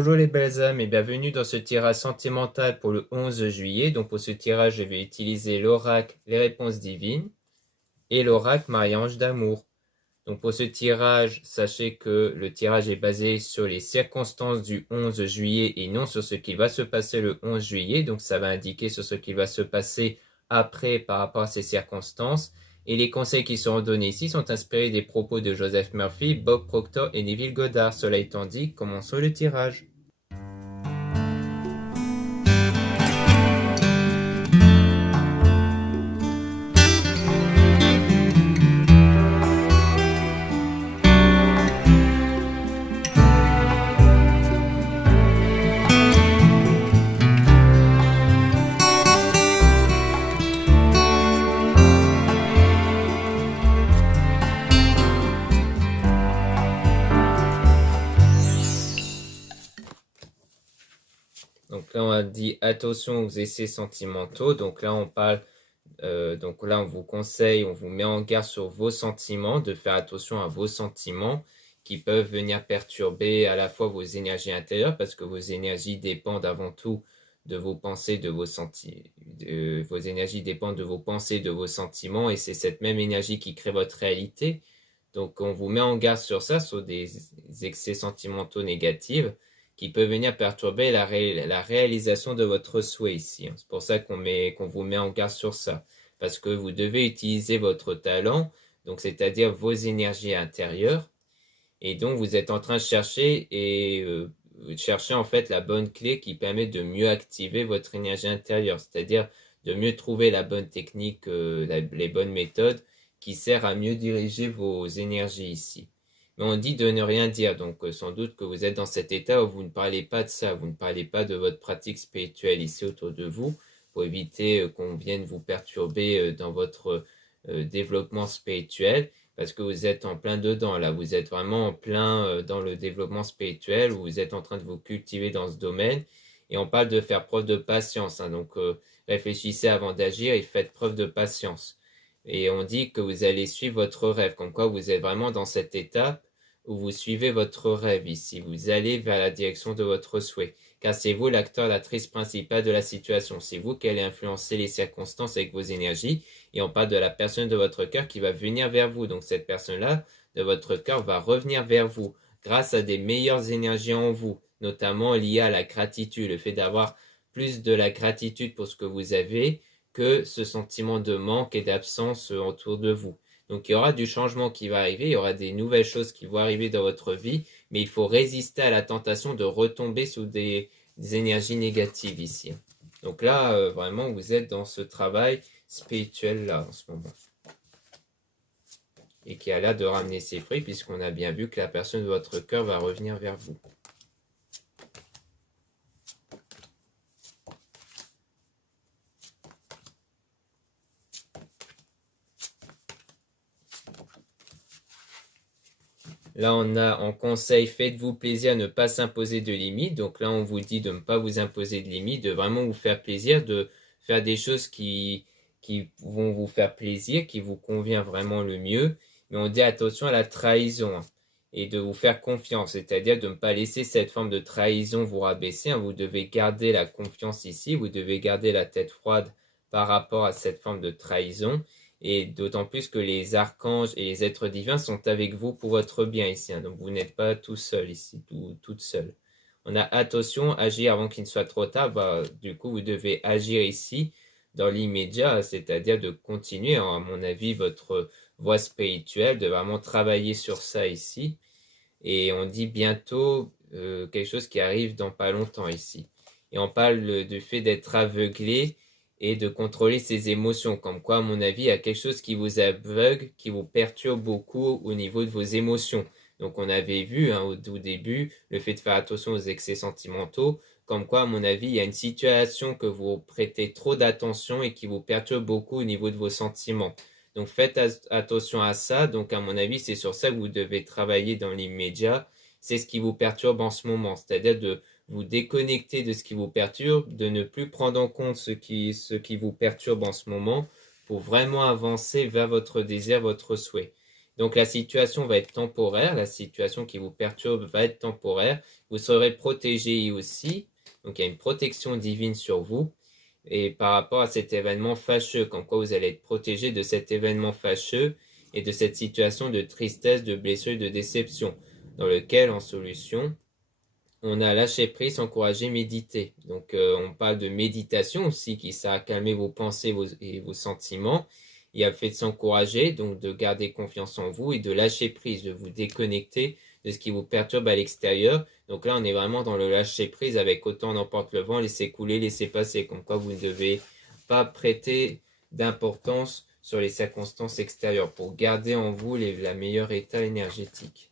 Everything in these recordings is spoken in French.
Bonjour les belles âmes et bienvenue dans ce tirage sentimental pour le 11 juillet. Donc pour ce tirage, je vais utiliser l'oracle Les Réponses Divines et l'oracle Marie-Ange d'Amour. Donc pour ce tirage, sachez que le tirage est basé sur les circonstances du 11 juillet et non sur ce qui va se passer le 11 juillet. Donc ça va indiquer sur ce qui va se passer après par rapport à ces circonstances. Et les conseils qui seront donnés ici sont inspirés des propos de Joseph Murphy, Bob Proctor et Neville Goddard. Cela étant dit, commençons le tirage. Donc là, on a dit attention aux essais sentimentaux. Donc là, on parle, donc là, on vous conseille, on vous met en garde sur vos sentiments, de faire attention à vos sentiments qui peuvent venir perturber à la fois vos énergies intérieures, parce que vos énergies dépendent avant tout de vos pensées, de vos sentiments. Vos énergies dépendent de vos pensées, de vos sentiments, et c'est cette même énergie qui crée votre réalité. Donc, on vous met en garde sur ça, sur des excès sentimentaux négatifs qui peuvent venir perturber la réalisation de votre souhait ici. C'est pour ça qu'on vous met en garde sur ça. Parce que vous devez utiliser votre talent, donc c'est-à-dire vos énergies intérieures. Et donc, vous êtes en train de chercher chercher en fait la bonne clé qui permet de mieux activer votre énergie intérieure. C'est-à-dire de mieux trouver la bonne technique, les bonnes méthodes qui sert à mieux diriger vos énergies ici. Mais on dit de ne rien dire, donc sans doute que vous êtes dans cet état où vous ne parlez pas de ça, vous ne parlez pas de votre pratique spirituelle ici autour de vous, pour éviter qu'on vienne vous perturber dans votre développement spirituel, parce que vous êtes en plein dedans, là, vous êtes vraiment en plein dans le développement spirituel, où vous êtes en train de vous cultiver dans ce domaine, et on parle de faire preuve de patience, hein, donc réfléchissez avant d'agir et faites preuve de patience. Et on dit que vous allez suivre votre rêve, comme quoi vous êtes vraiment dans cette étape où vous suivez votre rêve ici. Vous allez vers la direction de votre souhait. Car c'est vous l'acteur, l'actrice principale de la situation. C'est vous qui allez influencer les circonstances avec vos énergies. Et on parle de la personne de votre cœur qui va venir vers vous. Donc cette personne-là de votre cœur va revenir vers vous grâce à des meilleures énergies en vous, notamment liées à la gratitude, le fait d'avoir plus de la gratitude pour ce que vous avez que ce sentiment de manque et d'absence autour de vous. Donc il y aura du changement qui va arriver, il y aura des nouvelles choses qui vont arriver dans votre vie, mais il faut résister à la tentation de retomber sous des énergies négatives ici. Donc là, vraiment, vous êtes dans ce travail spirituel-là en ce moment. Et qui a l'air de ramener ses fruits, puisqu'on a bien vu que la personne de votre cœur va revenir vers vous. Là, on a en conseil, faites-vous plaisir, ne pas s'imposer de limites. Donc là, on vous dit de ne pas vous imposer de limites, de vraiment vous faire plaisir, de faire des choses qui vont vous faire plaisir, qui vous convient vraiment le mieux. Mais on dit attention à la trahison, hein, et de vous faire confiance, c'est-à-dire de ne pas laisser cette forme de trahison vous rabaisser, hein. Vous devez garder la confiance ici, vous devez garder la tête froide par rapport à cette forme de trahison. Et d'autant plus que les archanges et les êtres divins sont avec vous pour votre bien ici, hein. Donc vous n'êtes pas tout seul ici, toute seule. On a attention, agir avant qu'il ne soit trop tard. Du coup, vous devez agir ici dans l'immédiat, c'est-à-dire de continuer, hein, à mon avis, votre voie spirituelle, de vraiment travailler sur ça ici. Et on dit bientôt quelque chose qui arrive dans pas longtemps ici. Et on parle du fait d'être aveuglé et de contrôler ses émotions. Comme quoi, à mon avis, il y a quelque chose qui vous aveugle, qui vous perturbe beaucoup au niveau de vos émotions. Donc on avait vu, hein, au début le fait de faire attention aux excès sentimentaux, comme quoi à mon avis il y a une situation que vous prêtez trop d'attention et qui vous perturbe beaucoup au niveau de vos sentiments. Donc faites attention à ça, donc à mon avis c'est sur ça que vous devez travailler dans l'immédiat, c'est ce qui vous perturbe en ce moment, c'est-à-dire de vous déconnecter de ce qui vous perturbe, de ne plus prendre en compte ce qui vous perturbe en ce moment pour vraiment avancer vers votre désir, votre souhait. Donc la situation va être temporaire, la situation qui vous perturbe va être temporaire. Vous serez protégé aussi, donc il y a une protection divine sur vous. Et par rapport à cet événement fâcheux, comme quoi vous allez être protégé de cet événement fâcheux et de cette situation de tristesse, de blessure, de déception, dans lequel, en solution, on a lâché prise, encouragé, méditer. Donc, on parle de méditation aussi, qui sert à calmer vos pensées et vos sentiments. Il y a le fait de s'encourager, donc de garder confiance en vous et de lâcher prise, de vous déconnecter de ce qui vous perturbe à l'extérieur. Donc là, on est vraiment dans le lâcher prise avec autant n'emporte le vent, laisser couler, laisser passer. Comme quoi, vous ne devez pas prêter d'importance sur les circonstances extérieures pour garder en vous la meilleure état énergétique.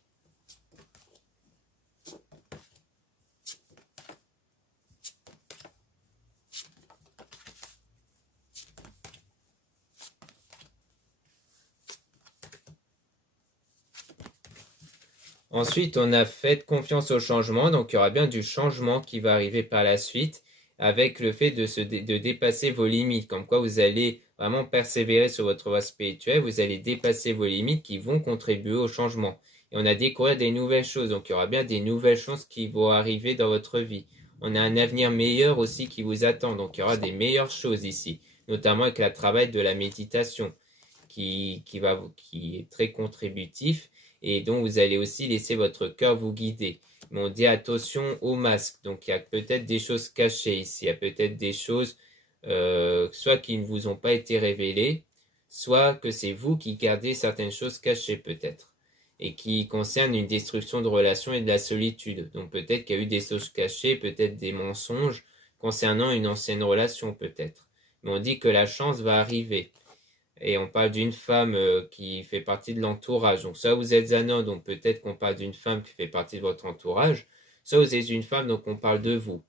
Ensuite, on a fait confiance au changement, donc il y aura bien du changement qui va arriver par la suite avec le fait de dépasser vos limites, comme quoi vous allez vraiment persévérer sur votre voie spirituelle, vous allez dépasser vos limites qui vont contribuer au changement. Et on a découvert des nouvelles choses, donc il y aura bien des nouvelles choses qui vont arriver dans votre vie. On a un avenir meilleur aussi qui vous attend, donc il y aura des meilleures choses ici, notamment avec le travail de la méditation qui est très contributif et dont vous allez aussi laisser votre cœur vous guider. Mais on dit attention aux masques, donc il y a peut-être des choses cachées ici, il y a peut-être des choses soit qui ne vous ont pas été révélées, soit que c'est vous qui gardez certaines choses cachées peut-être, et qui concernent une destruction de relations et de la solitude. Donc peut-être qu'il y a eu des choses cachées, peut-être des mensonges concernant une ancienne relation peut-être. Mais on dit que la chance va arriver. Et on parle d'une femme qui fait partie de l'entourage. Donc soit vous êtes un homme, donc peut-être qu'on parle d'une femme qui fait partie de votre entourage, soit vous êtes une femme, donc on parle de vous.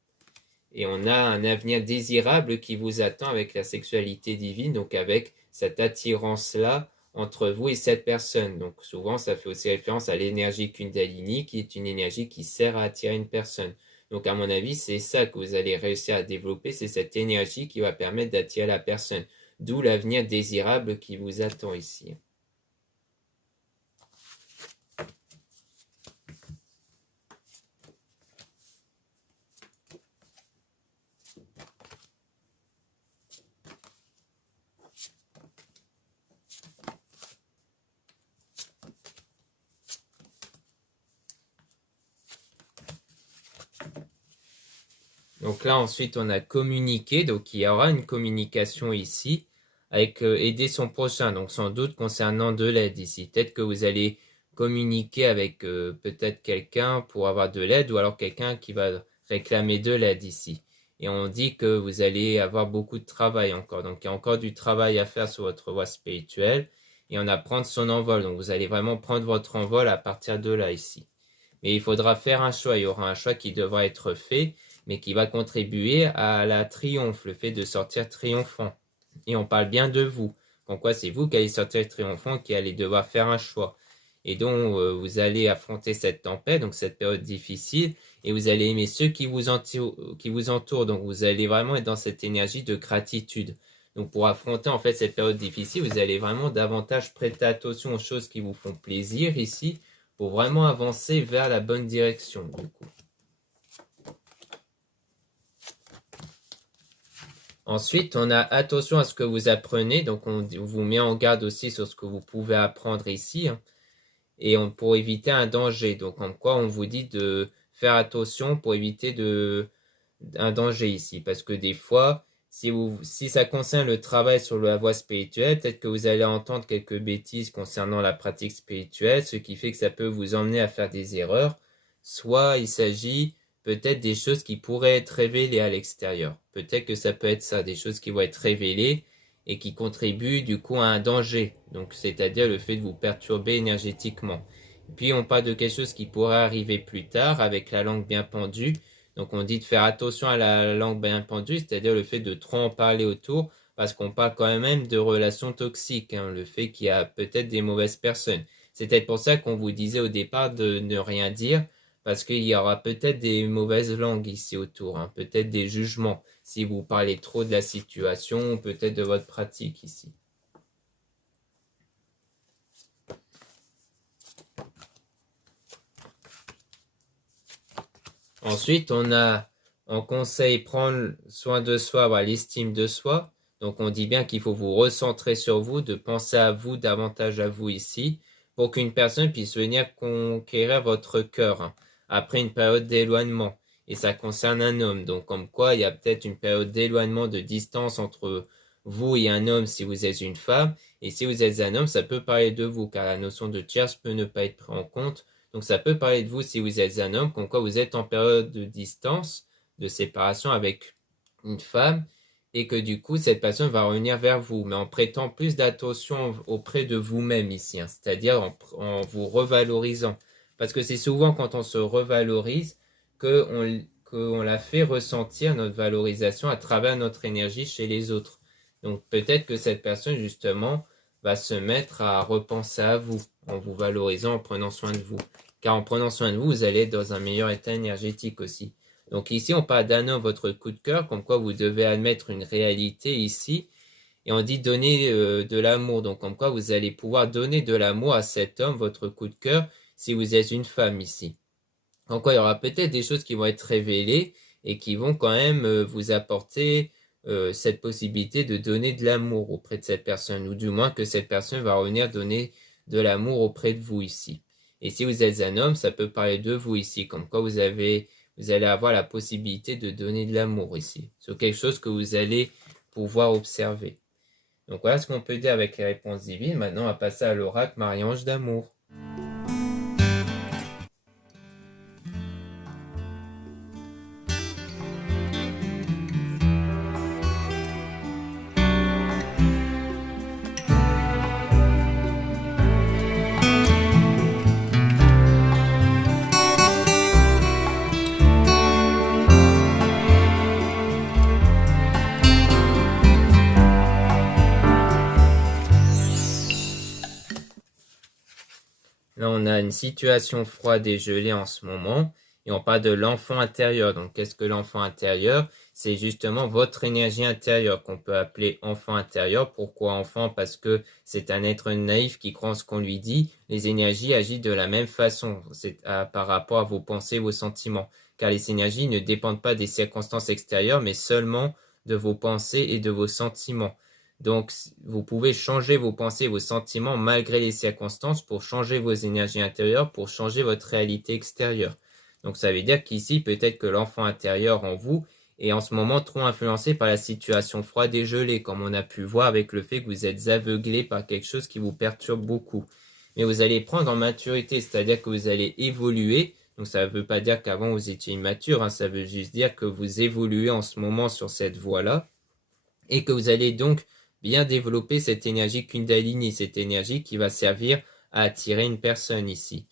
Et on a un avenir désirable qui vous attend avec la sexualité divine, donc avec cette attirance-là entre vous et cette personne. Donc souvent, ça fait aussi référence à l'énergie Kundalini, qui est une énergie qui sert à attirer une personne. Donc à mon avis, c'est ça que vous allez réussir à développer, c'est cette énergie qui va permettre d'attirer la personne. D'où l'avenir désirable qui vous attend ici. Donc là, ensuite, on a communiqué. Donc, il y aura une communication ici avec aider son prochain. Donc, sans doute concernant de l'aide ici. Peut-être que vous allez communiquer avec peut-être quelqu'un pour avoir de l'aide ou alors quelqu'un qui va réclamer de l'aide ici. Et on dit que vous allez avoir beaucoup de travail encore. Donc, il y a encore du travail à faire sur votre voie spirituelle. Et on a prendre son envol. Donc, vous allez vraiment prendre votre envol à partir de là ici. Mais il faudra faire un choix. Il y aura un choix qui devra être fait, mais qui va contribuer à la triomphe, le fait de sortir triomphant. Et on parle bien de vous. Comme quoi, c'est vous qui allez sortir triomphant, qui allez devoir faire un choix. Et donc, vous allez affronter cette tempête, donc cette période difficile, et vous allez aimer ceux qui vous entourent. Donc, vous allez vraiment être dans cette énergie de gratitude. Donc, pour affronter en fait cette période difficile, vous allez vraiment davantage prêter attention aux choses qui vous font plaisir ici, pour vraiment avancer vers la bonne direction, du coup. Ensuite, on a attention à ce que vous apprenez, donc on vous met en garde aussi sur ce que vous pouvez apprendre ici, hein, et pour éviter un danger. Donc en quoi on vous dit de faire attention pour éviter un danger ici, parce que des fois, si ça concerne le travail sur la voie spirituelle, peut-être que vous allez entendre quelques bêtises concernant la pratique spirituelle, ce qui fait que ça peut vous emmener à faire des erreurs. Soit il s'agit peut-être des choses qui pourraient être révélées à l'extérieur. Peut-être que ça peut être ça, des choses qui vont être révélées et qui contribuent du coup à un danger. Donc c'est-à-dire le fait de vous perturber énergétiquement. Puis on parle de quelque chose qui pourrait arriver plus tard avec la langue bien pendue. Donc on dit de faire attention à la langue bien pendue, c'est-à-dire le fait de trop en parler autour, parce qu'on parle quand même de relations toxiques, hein, le fait qu'il y a peut-être des mauvaises personnes. C'est peut-être pour ça qu'on vous disait au départ de ne rien dire, parce qu'il y aura peut-être des mauvaises langues ici autour, hein, peut-être des jugements, si vous parlez trop de la situation, peut-être de votre pratique ici. Ensuite, on conseille prendre soin de soi, avoir l'estime de soi. Donc, on dit bien qu'il faut vous recentrer sur vous, de penser à vous, davantage à vous ici, pour qu'une personne puisse venir conquérir votre cœur, hein, après une période d'éloignement. Et ça concerne un homme. Donc, comme quoi, il y a peut-être une période d'éloignement, de distance entre vous et un homme si vous êtes une femme. Et si vous êtes un homme, ça peut parler de vous, car la notion de tierce peut ne pas être prise en compte. Donc ça peut parler de vous si vous êtes un homme, comme quoi vous êtes en période de distance, de séparation avec une femme, et que du coup cette personne va revenir vers vous, mais en prêtant plus d'attention auprès de vous-même ici, hein, c'est-à-dire en vous revalorisant. Parce que c'est souvent quand on se revalorise qu'on la fait ressentir notre valorisation à travers notre énergie chez les autres. Donc peut-être que cette personne justement va se mettre à repenser à vous en vous valorisant, en prenant soin de vous. Car en prenant soin de vous, vous allez être dans un meilleur état énergétique aussi. Donc ici, on parle d'un homme, votre coup de cœur, comme quoi vous devez admettre une réalité ici. Et on dit donner de l'amour. Donc comme quoi vous allez pouvoir donner de l'amour à cet homme, votre coup de cœur, si vous êtes une femme ici. Donc il y aura peut-être des choses qui vont être révélées et qui vont quand même vous apporter cette possibilité de donner de l'amour auprès de cette personne, ou du moins que cette personne va revenir donner de l'amour auprès de vous ici. Et si vous êtes un homme, ça peut parler de vous ici, comme quoi vous allez avoir la possibilité de donner de l'amour ici. C'est quelque chose que vous allez pouvoir observer. Donc voilà ce qu'on peut dire avec les réponses divines. Maintenant, on va passer à l'oracle Marie-Ange d'amour. Là, on a une situation froide et gelée en ce moment, et on parle de l'enfant intérieur. Donc, qu'est-ce que l'enfant intérieur? C'est justement votre énergie intérieure qu'on peut appeler enfant intérieur. Pourquoi enfant? Parce que c'est un être naïf qui croit en ce qu'on lui dit. Les énergies agissent de la même façon par rapport à vos pensées, vos sentiments. Car les énergies ne dépendent pas des circonstances extérieures, mais seulement de vos pensées et de vos sentiments. Donc, vous pouvez changer vos pensées, vos sentiments malgré les circonstances pour changer vos énergies intérieures, pour changer votre réalité extérieure. Donc, ça veut dire qu'ici, peut-être que l'enfant intérieur en vous est en ce moment trop influencé par la situation froide et gelée, comme on a pu voir avec le fait que vous êtes aveuglé par quelque chose qui vous perturbe beaucoup. Mais vous allez prendre en maturité, c'est-à-dire que vous allez évoluer. Donc, ça ne veut pas dire qu'avant vous étiez immature, hein, ça veut juste dire que vous évoluez en ce moment sur cette voie-là et que vous allez donc bien développer cette énergie Kundalini, cette énergie qui va servir à attirer une personne ici.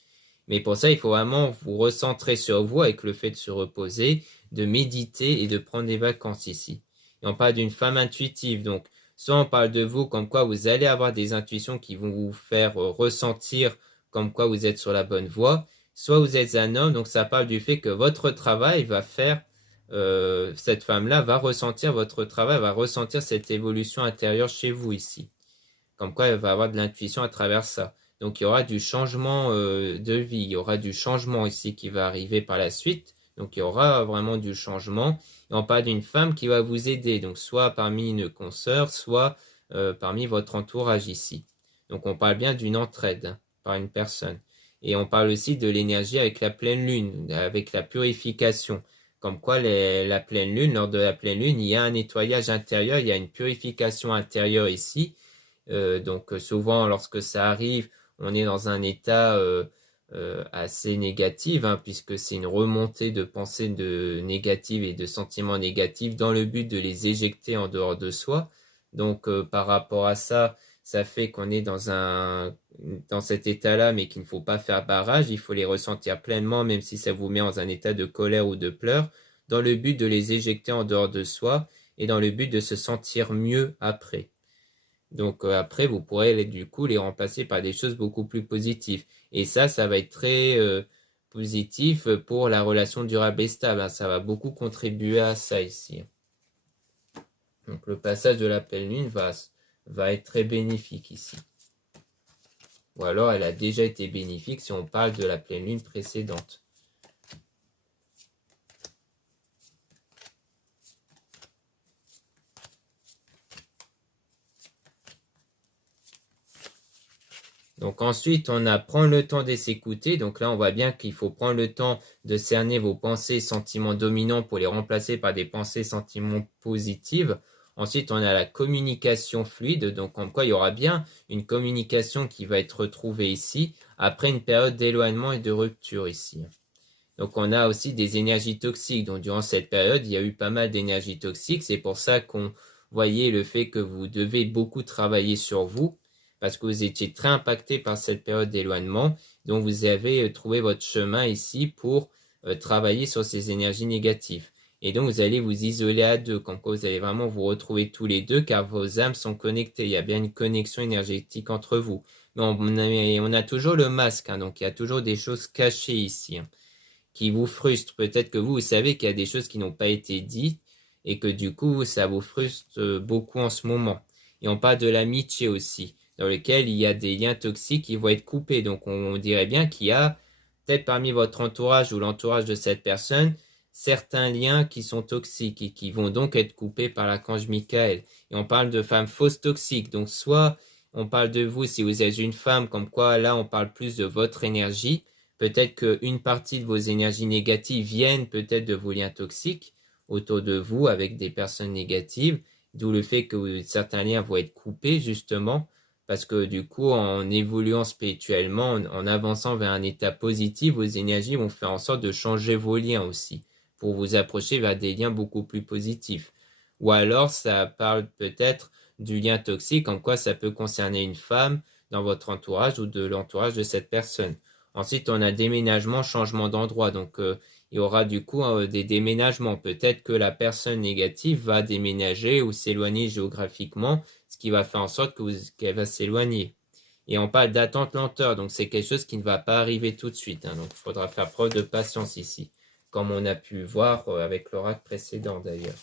Mais pour ça, il faut vraiment vous recentrer sur vous avec le fait de se reposer, de méditer et de prendre des vacances ici. Et on parle d'une femme intuitive, donc soit on parle de vous comme quoi vous allez avoir des intuitions qui vont vous faire ressentir comme quoi vous êtes sur la bonne voie, soit vous êtes un homme, donc ça parle du fait que votre travail va faire cette femme-là va ressentir votre travail, va ressentir cette évolution intérieure chez vous ici. Comme quoi elle va avoir de l'intuition à travers ça. Donc il y aura du changement de vie, il y aura du changement ici qui va arriver par la suite. Donc il y aura vraiment du changement. Et on parle d'une femme qui va vous aider, donc soit parmi une consoeur, soit parmi votre entourage ici. Donc on parle bien d'une entraide, hein, par une personne. Et on parle aussi de l'énergie avec la pleine lune, avec la purification. Comme quoi la pleine lune, lors de la pleine lune, il y a un nettoyage intérieur, il y a une purification intérieure ici. Donc souvent, lorsque ça arrive, on est dans un état assez négatif, hein, puisque c'est une remontée de pensées négatives et de sentiments négatifs dans le but de les éjecter en dehors de soi. Donc par rapport à ça, ça fait qu'on est dans cet état-là, mais qu'il ne faut pas faire barrage. Il faut les ressentir pleinement, même si ça vous met dans un état de colère ou de pleurs, dans le but de les éjecter en dehors de soi et dans le but de se sentir mieux après. Donc après, vous pourrez du coup les remplacer par des choses beaucoup plus positives. Et ça va être très positif pour la relation durable et stable, hein. Ça va beaucoup contribuer à ça ici. Donc le passage de la pleine lune va être très bénéfique ici. Ou alors elle a déjà été bénéfique si on parle de la pleine lune précédente. Donc ensuite, on a prendre le temps de s'écouter. Donc là, on voit bien qu'il faut prendre le temps de cerner vos pensées et sentiments dominants pour les remplacer par des pensées et sentiments positives. Ensuite, on a la communication fluide. Donc comme quoi, il y aura bien une communication qui va être retrouvée ici après une période d'éloignement et de rupture ici. Donc on a aussi des énergies toxiques. Donc durant cette période, il y a eu pas mal d'énergies toxiques. C'est pour ça qu'on voyait le fait que vous devez beaucoup travailler sur vous parce que vous étiez très impacté par cette période d'éloignement. Donc vous avez trouvé votre chemin ici pour travailler sur ces énergies négatives. Et donc vous allez vous isoler à deux, comme quoi vous allez vraiment vous retrouver tous les deux car vos âmes sont connectées. Il y a bien une connexion énergétique entre vous. Mais on a toujours le masque, hein, donc il y a toujours des choses cachées ici, hein, qui vous frustrent. Peut-être que vous savez qu'il y a des choses qui n'ont pas été dites et que du coup ça vous frustre beaucoup en ce moment. Et on parle de l'amitié aussi, dans lequel il y a des liens toxiques qui vont être coupés. Donc on dirait bien qu'il y a peut-être parmi votre entourage ou l'entourage de cette personne certains liens qui sont toxiques et qui vont donc être coupés par l'archange Michael. Et on parle de femmes fausses toxiques. Donc soit on parle de vous si vous êtes une femme, comme quoi là on parle plus de votre énergie. Peut-être qu'une partie de vos énergies négatives viennent peut-être de vos liens toxiques autour de vous avec des personnes négatives, d'où le fait que certains liens vont être coupés justement, parce que du coup, en évoluant spirituellement, en avançant vers un état positif, vos énergies vont faire en sorte de changer vos liens aussi, pour vous approcher vers des liens beaucoup plus positifs. Ou alors, ça parle peut-être du lien toxique, en quoi ça peut concerner une femme dans votre entourage ou de l'entourage de cette personne. Ensuite, on a déménagement, changement d'endroit. Donc, il y aura du coup des déménagements. Peut-être que la personne négative va déménager ou s'éloigner géographiquement, ce qui va faire en sorte qu'elle va s'éloigner. Et on parle d'attente lenteur. Donc, c'est quelque chose qui ne va pas arriver tout de suite, hein. Donc, il faudra faire preuve de patience ici, comme on a pu voir avec l'oracle précédent d'ailleurs.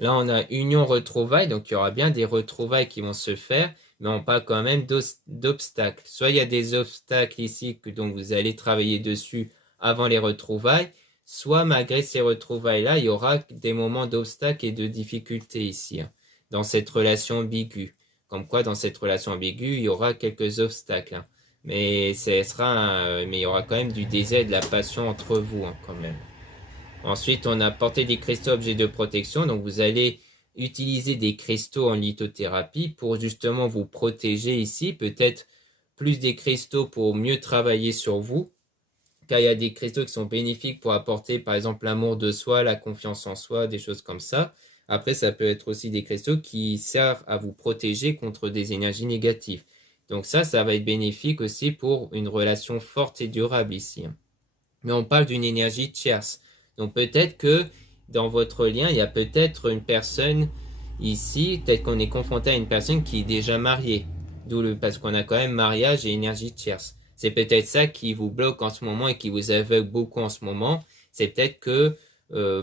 Là, on a union retrouvailles, donc il y aura bien des retrouvailles qui vont se faire, mais on parle quand même d'obstacles. Soit il y a des obstacles ici que donc vous allez travailler dessus avant les retrouvailles, soit malgré ces retrouvailles-là, il y aura des moments d'obstacles et de difficultés ici, hein, dans cette relation ambiguë. Comme quoi, dans cette relation ambiguë, il y aura quelques obstacles, hein. Mais mais il y aura quand même du désir et de la passion entre vous, hein, quand même. Ensuite, on a porté des cristaux objets de protection. Donc, vous allez utiliser des cristaux en lithothérapie pour justement vous protéger ici. Peut-être plus des cristaux pour mieux travailler sur vous. Car il y a des cristaux qui sont bénéfiques pour apporter, par exemple, l'amour de soi, la confiance en soi, des choses comme ça. Après, ça peut être aussi des cristaux qui servent à vous protéger contre des énergies négatives. Donc ça va être bénéfique aussi pour une relation forte et durable ici. Mais on parle d'une énergie tierce. Donc peut-être que dans votre lien, il y a peut-être une personne ici, peut-être qu'on est confronté à une personne qui est déjà mariée. Parce qu'on a quand même mariage et énergie tierce. C'est peut-être ça qui vous bloque en ce moment et qui vous aveugle beaucoup en ce moment. C'est peut-être que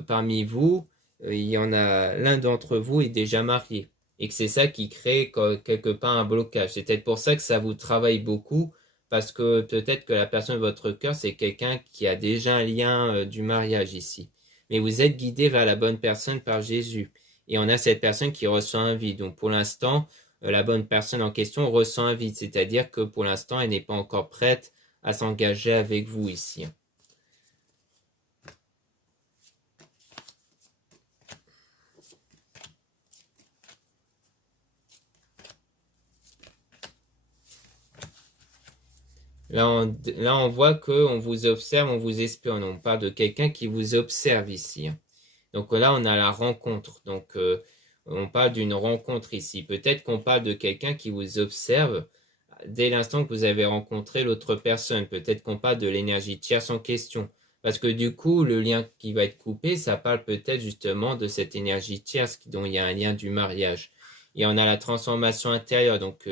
parmi vous, il y en a l'un d'entre vous est déjà marié. Et que c'est ça qui crée quelque part un blocage. C'est peut-être pour ça que ça vous travaille beaucoup parce que peut-être que la personne de votre cœur, c'est quelqu'un qui a déjà un lien du mariage ici. Mais vous êtes guidé vers la bonne personne par Jésus. Et on a cette personne qui ressent un vide. Donc pour l'instant, la bonne personne en question ressent un vide. C'est-à-dire que pour l'instant, elle n'est pas encore prête à s'engager avec vous ici. Là, on voit qu'on vous observe, on vous espionne. On parle de quelqu'un qui vous observe ici. Donc là, on a la rencontre. Donc, on parle d'une rencontre ici. Peut-être qu'on parle de quelqu'un qui vous observe dès l'instant que vous avez rencontré l'autre personne. Peut-être qu'on parle de l'énergie tierce en question. Parce que du coup, le lien qui va être coupé, ça parle peut-être justement de cette énergie tierce dont il y a un lien du mariage. Et on a la transformation intérieure. Donc,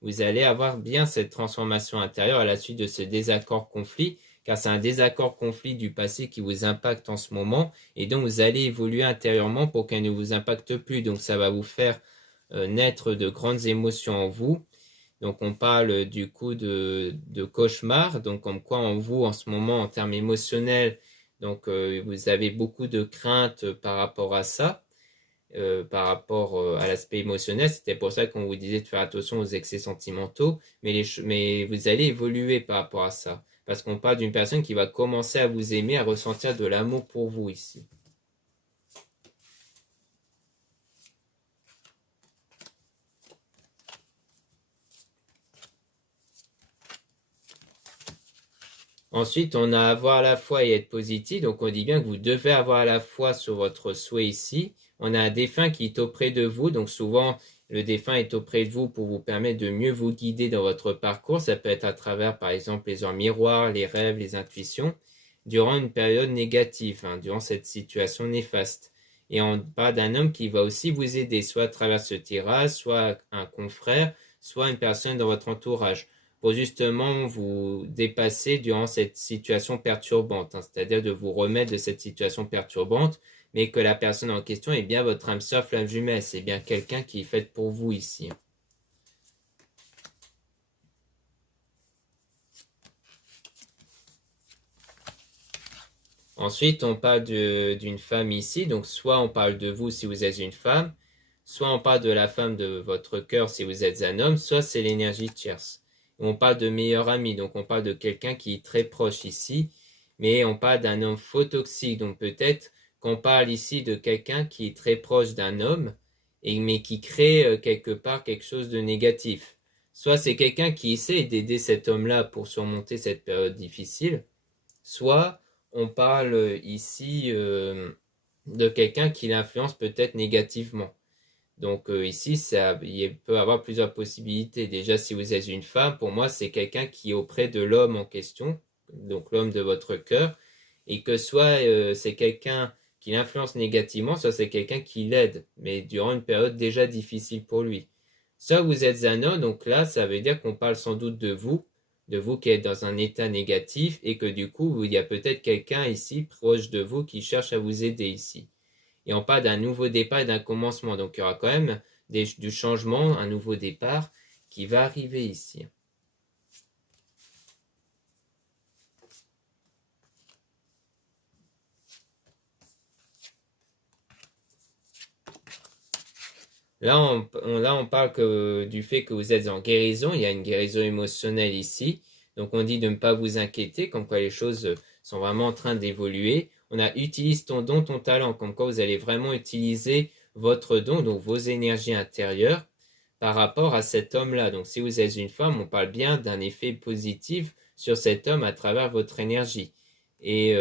vous allez avoir bien cette transformation intérieure à la suite de ce désaccord-conflit, car c'est un désaccord-conflit du passé qui vous impacte en ce moment, et donc vous allez évoluer intérieurement pour qu'elle ne vous impacte plus. Donc ça va vous faire naître de grandes émotions en vous, Donc on parle du coup de cauchemar, donc comme quoi en vous en ce moment en termes émotionnels, donc vous avez beaucoup de craintes par rapport à ça, par rapport à l'aspect émotionnel. C'était pour ça qu'on vous disait de faire attention aux excès sentimentaux, mais vous allez évoluer par rapport à ça, parce qu'on parle d'une personne qui va commencer à vous aimer, à ressentir de l'amour pour vous ici. Ensuite, on a avoir la foi et être positif. Donc, on dit bien que vous devez avoir la foi sur votre souhait ici. On a un défunt qui est auprès de vous. Donc, souvent, le défunt est auprès de vous pour vous permettre de mieux vous guider dans votre parcours. Ça peut être à travers, par exemple, les heures miroirs, les rêves, les intuitions, durant une période négative, durant cette situation néfaste. Et on parle d'un homme qui va aussi vous aider, soit à travers ce tirage, soit un confrère, soit une personne dans votre entourage, pour justement vous dépasser durant cette situation perturbante, c'est-à-dire de vous remettre de cette situation perturbante, mais que la personne en question est bien votre âme sœur flamme jumelle, c'est bien quelqu'un qui est fait pour vous ici. Ensuite, on parle d'une femme ici, donc soit on parle de vous si vous êtes une femme, soit on parle de la femme de votre cœur si vous êtes un homme, soit c'est l'énergie tierce. On parle de meilleur ami, donc on parle de quelqu'un qui est très proche ici, mais on parle d'un homme faux toxique, donc peut-être qu'on parle ici de quelqu'un qui est très proche d'un homme, mais qui crée quelque part quelque chose de négatif. Soit c'est quelqu'un qui essaie d'aider cet homme-là pour surmonter cette période difficile, soit on parle ici de quelqu'un qui l'influence peut-être négativement. Donc ici, il peut y avoir plusieurs possibilités. Déjà, si vous êtes une femme, pour moi, c'est quelqu'un qui est auprès de l'homme en question, donc l'homme de votre cœur, et que soit c'est quelqu'un qui l'influence négativement, soit c'est quelqu'un qui l'aide, mais durant une période déjà difficile pour lui. Soit vous êtes un homme, donc là, ça veut dire qu'on parle sans doute de vous qui êtes dans un état négatif, et que du coup, il y a peut-être quelqu'un ici proche de vous qui cherche à vous aider ici. Et on parle d'un nouveau départ et d'un commencement. Donc il y aura quand même du changement, un nouveau départ qui va arriver ici. Là, on parle du fait que vous êtes en guérison. Il y a une guérison émotionnelle ici. Donc on dit de ne pas vous inquiéter, comme quoi les choses sont vraiment en train d'évoluer. On a utilise ton don, ton talent, comme quoi vous allez vraiment utiliser votre don, donc vos énergies intérieures, par rapport à cet homme-là. Donc si vous êtes une femme, on parle bien d'un effet positif sur cet homme à travers votre énergie. Et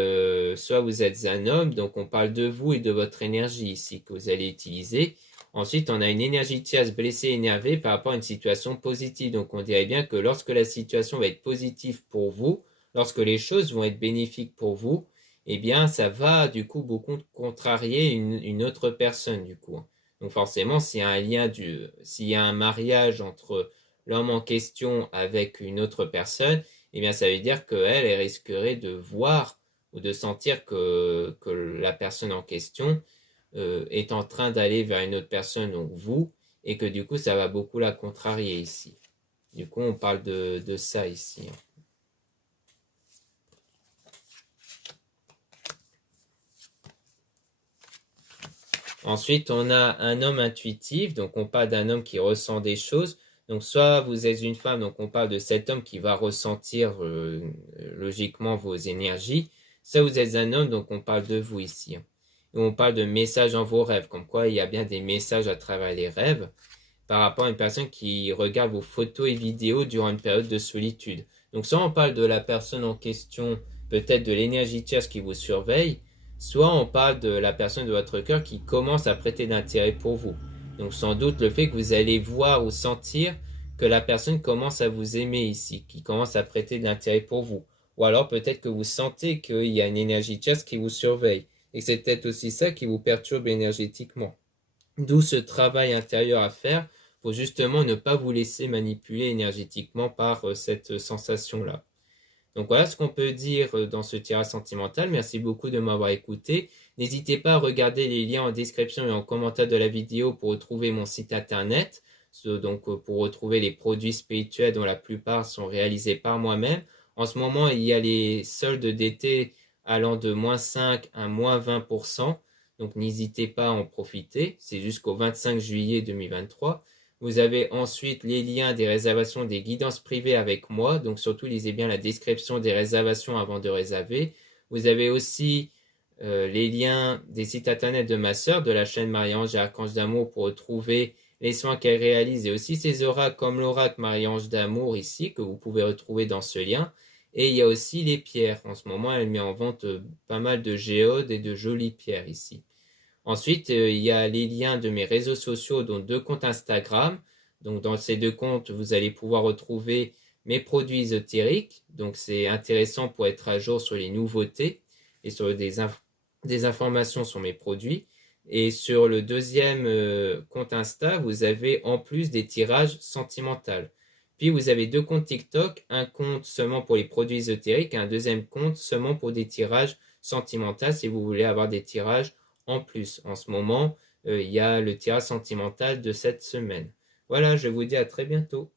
soit vous êtes un homme, donc on parle de vous et de votre énergie ici que vous allez utiliser. Ensuite, on a une énergie tierce blessée, énervée par rapport à une situation positive. Donc, on dirait bien que lorsque la situation va être positive pour vous, lorsque les choses vont être bénéfiques pour vous, eh bien, ça va du coup beaucoup contrarier une autre personne du coup. Donc, forcément, s'il y a un mariage entre l'homme en question avec une autre personne, eh bien, ça veut dire qu'elle risquerait de voir ou de sentir que la personne en question est en train d'aller vers une autre personne, donc vous, et que du coup, ça va beaucoup la contrarier ici. Du coup, on parle de ça ici. Ensuite, on a un homme intuitif, donc on parle d'un homme qui ressent des choses. Donc soit vous êtes une femme, donc on parle de cet homme qui va ressentir logiquement vos énergies. Soit vous êtes un homme, donc on parle de vous ici. Et on parle de messages dans vos rêves, comme quoi il y a bien des messages à travers les rêves par rapport à une personne qui regarde vos photos et vidéos durant une période de solitude. Donc soit on parle de la personne en question, peut-être de l'énergie tierce qui vous surveille, soit on parle de la personne de votre cœur qui commence à prêter d'intérêt pour vous. Donc sans doute le fait que vous allez voir ou sentir que la personne commence à vous aimer ici, qui commence à prêter de l'intérêt pour vous. Ou alors peut-être que vous sentez qu'il y a une énergie tierce qui vous surveille. Et c'est peut-être aussi ça qui vous perturbe énergétiquement. D'où ce travail intérieur à faire pour justement ne pas vous laisser manipuler énergétiquement par cette sensation-là. Donc voilà ce qu'on peut dire dans ce tirage sentimental. Merci beaucoup de m'avoir écouté. N'hésitez pas à regarder les liens en description et en commentaire de la vidéo pour retrouver mon site internet Donc pour retrouver les produits spirituels dont la plupart sont réalisés par moi-même. En ce moment, il y a les soldes d'été allant de -5 à -20%. Donc n'hésitez pas à en profiter. C'est jusqu'au 25 juillet 2023. Vous avez ensuite les liens des réservations des guidances privées avec moi. Donc surtout, lisez bien la description des réservations avant de réserver. Vous avez aussi les liens des sites internet de ma sœur, de la chaîne Marie-Ange et Archange d'Amour pour retrouver les soins qu'elle réalise et aussi ses oracles comme l'oracle Marie-Ange d'Amour ici que vous pouvez retrouver dans ce lien. Et il y a aussi les pierres. En ce moment, elle met en vente pas mal de géodes et de jolies pierres ici. Ensuite, il y a les liens de mes réseaux sociaux, dont 2 comptes Instagram. Donc, dans ces 2 comptes, vous allez pouvoir retrouver mes produits ésotériques. Donc, c'est intéressant pour être à jour sur les nouveautés et sur des informations sur mes produits. Et sur le deuxième compte Insta, vous avez en plus des tirages sentimentaux. Puis vous avez 2 comptes TikTok, un compte seulement pour les produits ésotériques et un deuxième compte seulement pour des tirages sentimentaux si vous voulez avoir des tirages en plus. En ce moment, il y a le tirage sentimental de cette semaine. Voilà, je vous dis à très bientôt.